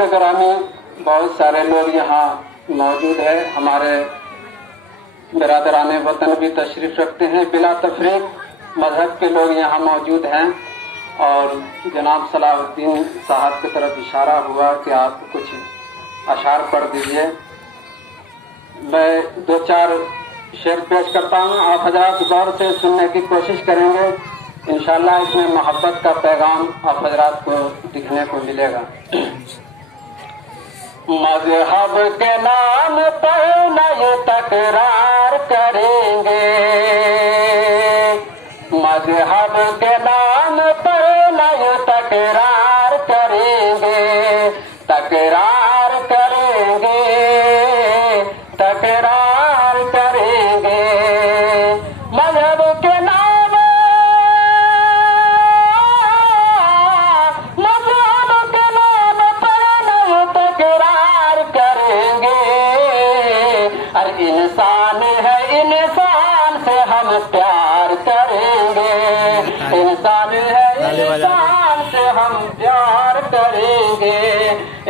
हज़रात ग्रामी बहुत सारे लोग यहाँ मौजूद है। हमारे बिरादरान वतन भी तशरीफ रखते हैं। बिला तफरीक मजहब के लोग यहाँ मौजूद हैं और जनाब सलाहुद्दीन साहब की तरफ इशारा हुआ कि आप कुछ अशार पढ़ दीजिए। मैं 2-4 शेर पेश करता हूँ, आप हजरात गौर से सुनने की कोशिश करेंगे। इंशाअल्लाह इसमें मोहब्बत का पैगाम आप हजरात को दिखने को मिलेगा। मजहब के नाम पर नए तकरार करेंगे, मजहब के नाम पर नए तकरार करेंगे, तकरार करेंगे, तकरार करेंगे। मजहब के नाम, मजहब के नाम पर नए तकरार करेंगे। अरे इंसान है, इंसान से हम प्यार करेंगे, इंसान है, इंसान से हम प्यार करेंगे,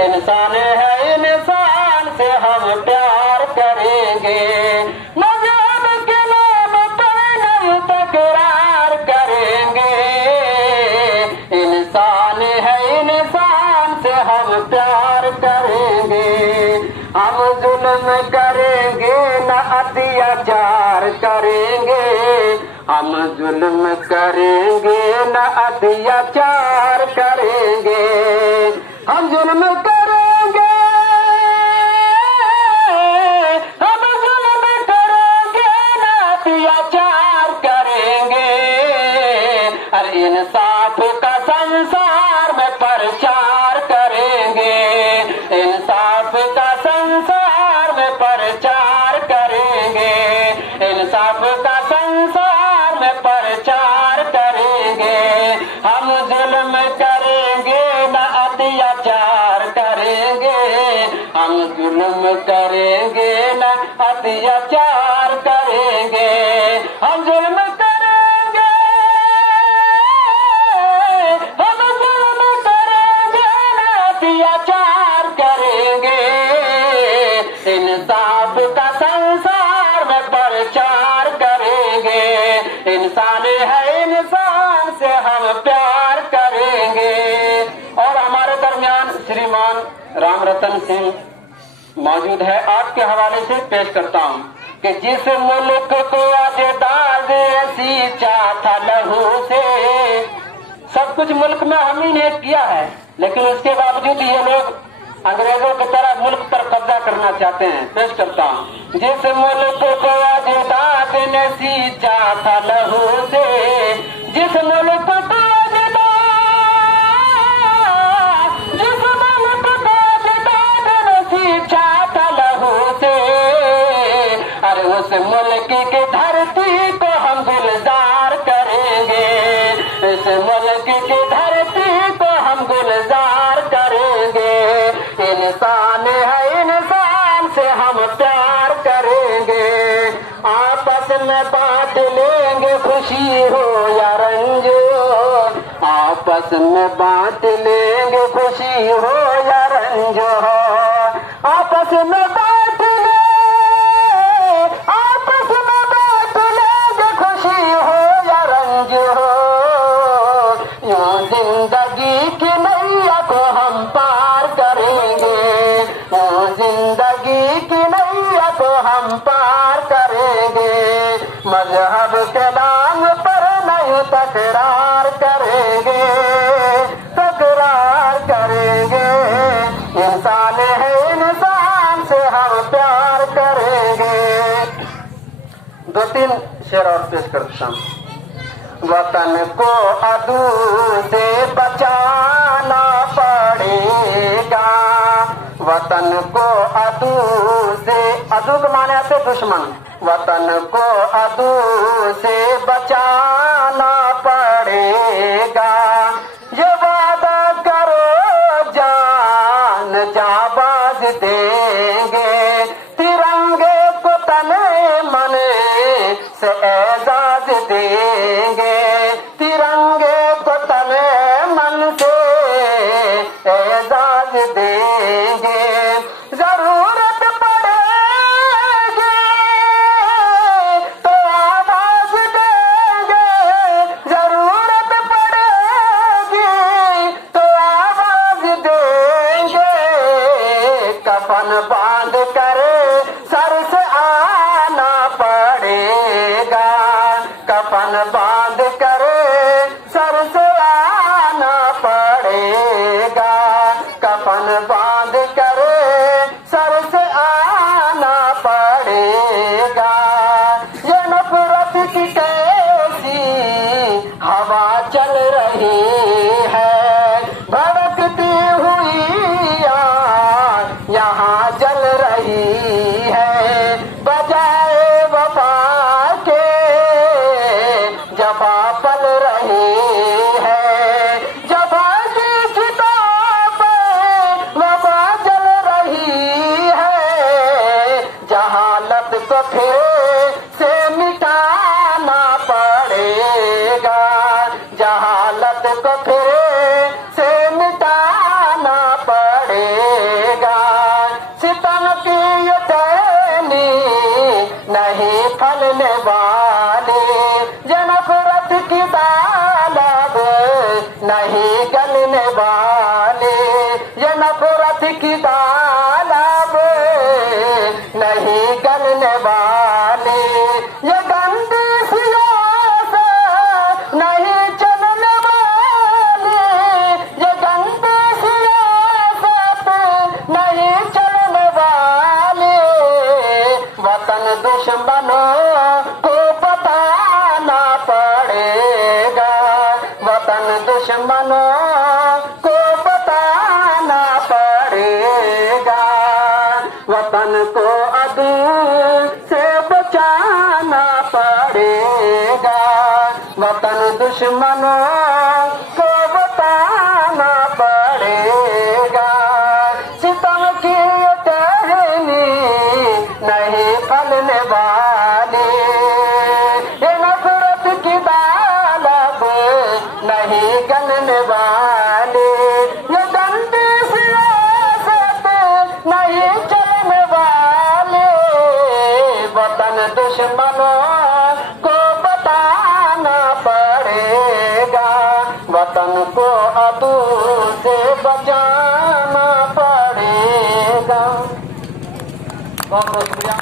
इंसान है, इंसान से हम प्यार करेंगे। मजहब के नाम पर नए तकरार करेंगे, इंसान है, इंसान से हम प्यार करेंगे। हम जुल्म करेंगे न अत्याचार करेंगे, हम जुल्म करेंगे न अत्याचार करेंगे, हम जुल्म करेंगे, हम जुल्म करेंगे न अत्याचार करेंगे। अरे इंसाफ का संसार में प्रचार करेंगे, इंसाफ का संसार में प्रचार करेंगे, इंसाफ का संसार में प्रचार करेंगे। हम जुल्म करेंगे न अत्याचार करेंगे, हम जुल्म करेंगे न अत्याचार करेंगे, हम जुल्म करेंगे, हम जुल्म करेंगे न अत्याचार करेंगे। इंसाफ का संसार में प्रचार करेंगे, इंसान है, इंसान से हम प्यार करेंगे। और हमारे दरमियान श्रीमान राम रतन सिंह मौजूद है, आपके हवाले से पेश करता हूँ कि जिस मुल्क को आजाद सींचा था लहू से, सब कुछ मुल्क में हम ही ने किया है, लेकिन उसके बावजूद ये लोग अंग्रेजों की तरह मुल्क पर कब्जा करना चाहते हैं। पेश करता हूँ, जिस मुल्क को आजाद ने सींचा था लहू से, जिस मुल्क को आजाद, जिस मुल्क को आजाद ने सींचा था लहू से, अरे उस मुल्क की धरती को हम गुलजार करेंगे, इस मुल्क की धरती को हम गुलजार करेंगे। इंसान है, इंसान से हम प्यार करेंगे, आपस में बांट लेंगे खुशी हो या रंज, आपस में बांट लेंगे खुशी हो या रंज हो, आपस में बांट ले, आपस में बांट लेंगे खुशी हो या रंज हो। यूं जिंदगी की नैया को हम पार करेंगे, यूं जिंदगी की नैया को हम पार करेंगे। मजहब के नाम पर नहीं तकरार करेंगे, तकरार करेंगे। इंसान है, इंसान से हम प्यार करेंगे। 2-3 शेर और पेश करता हूँ। वतन को अदू से बचाना पड़ेगा, वतन को अदू से, अदू के माने आते दुश्मन, वतन को अदू से बचाना पड़ेगा। ये वादा करो जान जाबाज देंगे, तिरंगे को तने मन से एजाज देंगे, तिरंगे को तने मन से एजाज देंगे। करेंगे। जरूरत पड़ेगी तो आवाज देंगे, जरूरत पड़ेगी तो आवाज देंगे। कफन बांध कर सर से आना पड़ेगा, कफन बांध कर सर से आना पड़ेगा, कफन बांध कर सर से आना पड़ेगा। ये नफरत की कैसी हवा चल रही है, भड़कती हुई आग यहाँ जल रही है। बजाए वफा के जफा पल रही है, जफा की चिता पे वफा जल रही है। जहालत को फिर से मिटाना पड़ेगा, जहालत को फिर से मिटाना पड़ेगा। सितम की ये टहनी नहीं फलने वाली, ये नफरत की तालाब नहीं गलने वाली, ये नफरत की तालाब नहीं गलने वाली। ये गंदी सियासत नहीं चलने वाली, ये गंदी सियासत नहीं चलने वाली। वतन दुश्मनों को बताना पड़ेगा, वतन दुश्मनों को बताना पड़ेगा। वतन को अदू से बचाना पड़ेगा, वतन दुश्मनों को बताना पड़ेगा। सितम की टहनी नहीं फलने वाली, ये नफरत की तालाब नहीं गलने वाली। ये गंदी सियासत नहीं चलने वाली, वतन दुश्मनों को बताना पड़ेगा, वतन को अदू से बचाना पड़ेगा। बहुत बहुत शुक्रिया।